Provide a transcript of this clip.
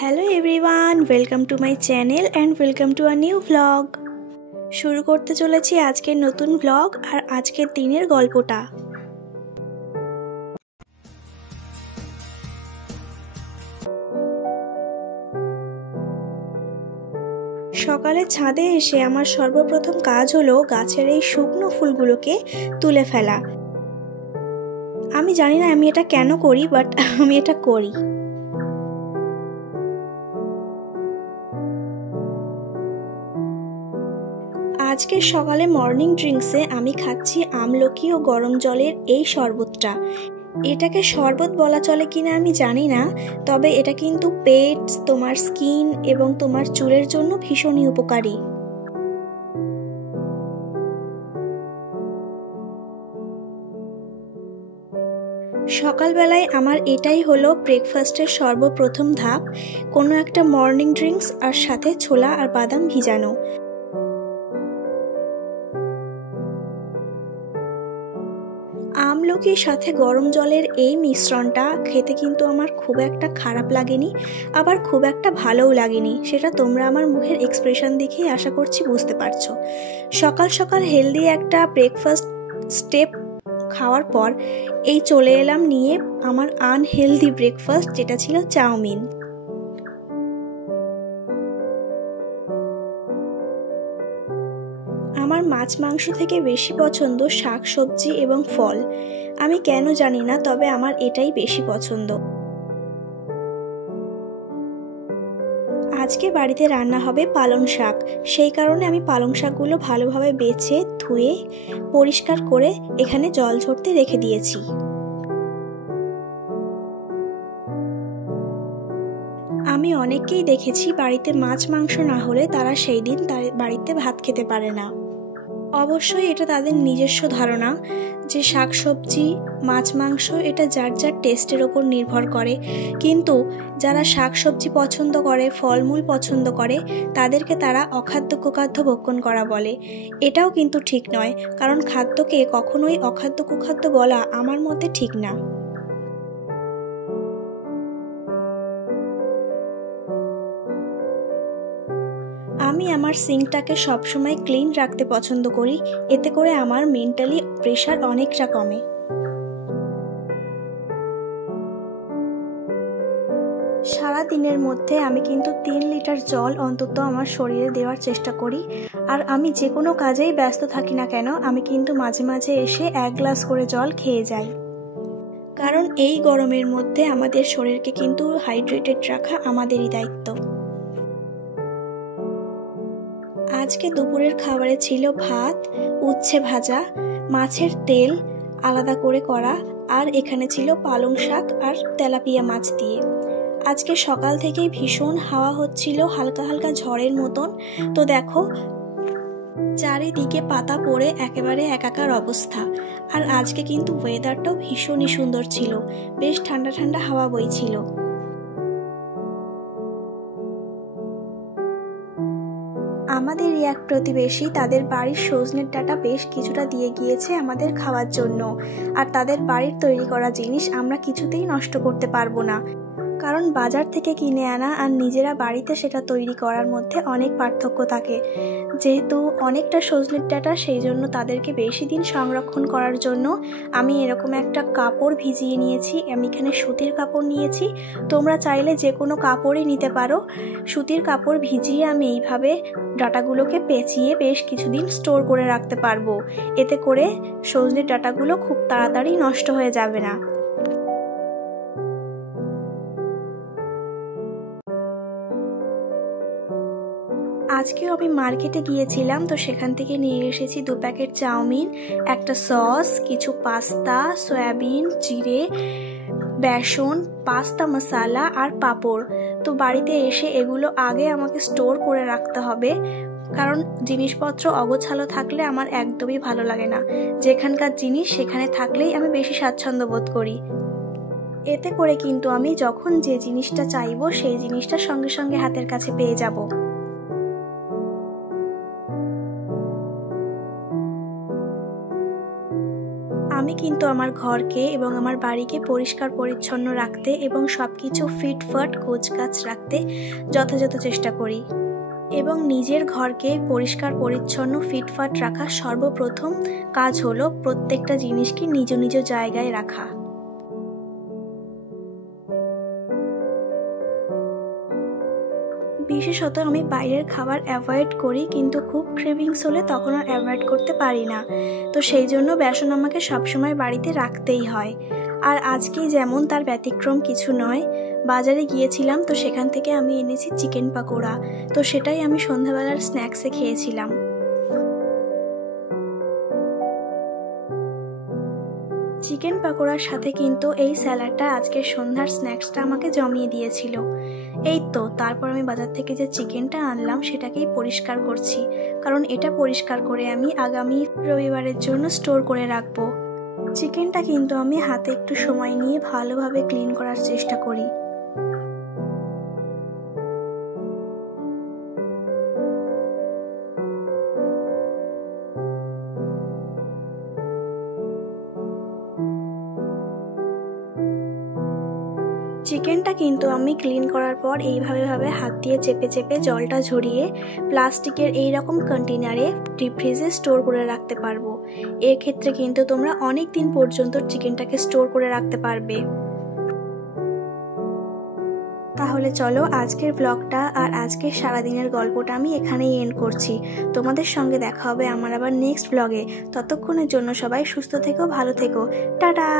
Hello everyone, welcome to my channel and welcome to a new vlog. শুরু করতে চলেছি আজকের নতুন ভ্লগ আর আজকের দিনের গল্পটা। সকালে ছাদে এসে আমার সর্বপ্রথম কাজ হলো গাছের এই শুকনো ফুলগুলোকে তুলে ফেলা। আমি জানি না আমি এটা কেন করি, বাট আমি এটা করি। আজকে সকালে মর্নিং ড্রিঙ্কসে আমি খাচ্ছি আমলকি ও গরম জলের এই শরবতটা। এটাকে শরবত বলা চলে কিনা আমি জানি না, তবে এটা কিন্তু পেটস, তোমার স্কিন এবং তোমার চুলের জন্য ভীষণই উপকারী। সকালবেলায় আমার এটাই হলো ব্রেকফাস্টের সর্বপ্রথম ধাপ, কোনো একটা মর্নিং ড্রিঙ্কস আর সাথে ছোলা আর বাদাম ভিজানো। আমলকির সাথে গরম জলের এই মিশ্রণটা খেতে কিন্তু আমার খুব একটা খারাপ লাগেনি, আবার খুব একটা ভালোও লাগেনি। সেটা তোমরা আমার মুখের এক্সপ্রেশন দেখেই আশা করছি বুঝতে পারছো। সকাল সকাল হেলদি একটা ব্রেকফাস্ট স্টেপ খাওয়ার পর এই চলে এলাম নিয়ে আমার আনহেলদি ব্রেকফাস্ট, যেটা ছিল চাউমিন। আমার মাছ মাংস থেকে বেশি পছন্দ শাক সবজি এবং ফল। আমি কেন জানি না, তবে আমার এটাই বেশি পছন্দ। আজকে বাড়িতে রান্না হবে পালং শাক, সেই কারণে আমি পালং শাকগুলো ভালোভাবে বেছে ধুয়ে পরিষ্কার করে এখানে জল ঝরতে রেখে দিয়েছি। আমি অনেককেই দেখেছি বাড়িতে মাছ মাংস না হলে তারা সেই দিন তার বাড়িতে ভাত খেতে পারে না। অবশ্যই এটা তাদের নিজস্ব ধারণা যে শাকসবজি মাছ মাংস এটা যার যার টেস্টের ওপর নির্ভর করে, কিন্তু যারা শাকসবজি পছন্দ করে, ফলমূল পছন্দ করে, তাদেরকে তারা অখাদ্য কুখাদ্য ভক্ষণ করা বলে। এটাও কিন্তু ঠিক নয়, কারণ খাদ্যকে কখনোই অখাদ্য কুখাদ্য বলা আমার মতে ঠিক না। আমি আমার সিঙ্কটাকে সবসময় ক্লিন রাখতে পছন্দ করি, এতে করে আমার মেন্টালি প্রেশার অনেকটা কমে। সারা দিনের মধ্যে আমি কিন্তু 3 লিটার জল অন্তত আমার শরীরে দেওয়ার চেষ্টা করি। আর আমি যে কোনো কাজেই ব্যস্ত থাকি না কেন, আমি কিন্তু মাঝে মাঝে এসে 1 গ্লাস করে জল খেয়ে যাই, কারণ এই গরমের মধ্যে আমাদের শরীরকে কিন্তু হাইড্রেটেড রাখা আমাদেরই দায়িত্ব। আজকে দুপুরের খাবারে ছিল ভাত, উচ্ছে ভাজা, মাছের তেল আলাদা করে করা, আর এখানে ছিল পালং শাক আর তেলাপিয়া মাছ দিয়ে। আজকে সকাল থেকেই ভীষণ হাওয়া হচ্ছিল, হালকা হালকা ঝড়ের মতন। তো দেখো চারিদিকে পাতা পড়ে একেবারে একাকার অবস্থা। আর আজকে কিন্তু ওয়েদারটাও ভীষণই সুন্দর ছিল, বেশ ঠান্ডা ঠান্ডা হাওয়া বইছিল। আমাদেরই এক প্রতিবেশী তাদের বাড়ির সজনের ডাঁটা বেশ কিছুটা দিয়ে গিয়েছে আমাদের খাওয়ার জন্য। আর তাদের বাড়ির তৈরি করা জিনিস আমরা কিছুতেই নষ্ট করতে পারবো না, কারণ বাজার থেকে কিনে আনা আর নিজেরা বাড়িতে সেটা তৈরি করার মধ্যে অনেক পার্থক্য থাকে। যেহেতু অনেকটা সজনের ডাঁটা, সেই জন্য তাদেরকে বেশি দিন সংরক্ষণ করার জন্য আমি এরকম একটা কাপড় ভিজিয়ে নিয়েছি। আমি এখানে সুতির কাপড় নিয়েছি, তোমরা চাইলে যে কোনো কাপড়ই নিতে পারো। সুতির কাপড় ভিজিয়ে আমি এইভাবে ডাঁটাগুলোকে পেঁচিয়ে বেশ কিছুদিন স্টোর করে রাখতে পারবো। এতে করে সজনের ডাঁটাগুলো খুব তাড়াতাড়ি নষ্ট হয়ে যাবে না। আজকেও আমি মার্কেটে গিয়েছিলাম, তো সেখান থেকে নিয়ে এসেছি 2 প্যাকেট চাউমিন, একটা সস, কিছু পাস্তা, সয়াবিন, জিরে, বেসন, পাস্তা মশলা আর পাঁপড়। তো বাড়িতে এসে এগুলো আগে আমাকে স্টোর করে রাখতে হবে, কারণ জিনিসপত্র অগোছালো থাকলে আমার একদমই ভালো লাগে না। যেখানকার জিনিস সেখানে থাকলেই আমি বেশি স্বাচ্ছন্দ্য বোধ করি। এতে করে কিন্তু আমি যখন যে জিনিসটা চাইবো সেই জিনিসটা সঙ্গে সঙ্গে হাতের কাছে পেয়ে যাব। আমি আমি কিন্তু আমার ঘরকে এবং আমার বাড়িকে পরিষ্কার পরিচ্ছন্ন রাখতে এবং সব কিছু ফিটফাট গোছগাছ রাখতে যথাযথ চেষ্টা করি। এবং নিজের ঘরকে পরিষ্কার পরিচ্ছন্ন ফিটফাট রাখা সর্বপ্রথম কাজ হলো প্রত্যেকটা জিনিসকে নিজ নিজ জায়গায় রাখা। বিশেষত আমি বাইরের খাবার অ্যাভয়েড করি, কিন্তু খুব ক্রেভিংস হলে তখন আর অ্যাভয়েড করতে পারি না। তো সেই জন্য বেসন আমাকে সবসময় বাড়িতে রাখতেই হয়। আর আজকেই যেমন তার ব্যতিক্রম কিছু নয়। বাজারে গিয়েছিলাম, তো সেখান থেকে আমি এনেছি চিকেন পাকোড়া। তো সেটাই আমি সন্ধ্যাবেলার স্ন্যাক্সে খেয়েছিলাম। চিকেন পাকোড়ার সাথে কিন্তু এই স্যালাডটা আজকের সন্ধ্যার স্ন্যাক্সটা আমাকে জমিয়ে দিয়েছিল। এই তো তারপর আমি বাজার থেকে যে চিকেনটা আনলাম সেটাকেই পরিষ্কার করছি, কারণ এটা পরিষ্কার করে আমি আগামী রবিবারের জন্য স্টোর করে রাখবো। চিকেনটা কিন্তু আমি হাতে একটু সময় নিয়ে ভালোভাবে ক্লিন করার চেষ্টা করি। চিকেনটা কিন্তু আমি ক্লিন করার পর এইভাবে হাত দিয়ে চেপে চেপে জলটা ঝরিয়ে প্লাস্টিকের এই রকম কন্টেনারে ডিপ ফ্রিজে স্টোর করে রাখতে পারবো। এর ক্ষেত্রে কিন্তু তোমরা অনেক দিন পর্যন্ত চিকেনটাকে স্টোর করে রাখতে পারবে। তাহলে চলো আজকের ব্লগটা আর আজকের সারাদিনের গল্পটা আমি এখানেই এন্ড করছি। তোমাদের সঙ্গে দেখা হবে আমার আবার নেক্সট ব্লগে। ততক্ষণের জন্য সবাই সুস্থ থেকো, ভালো থেকো, টাটা।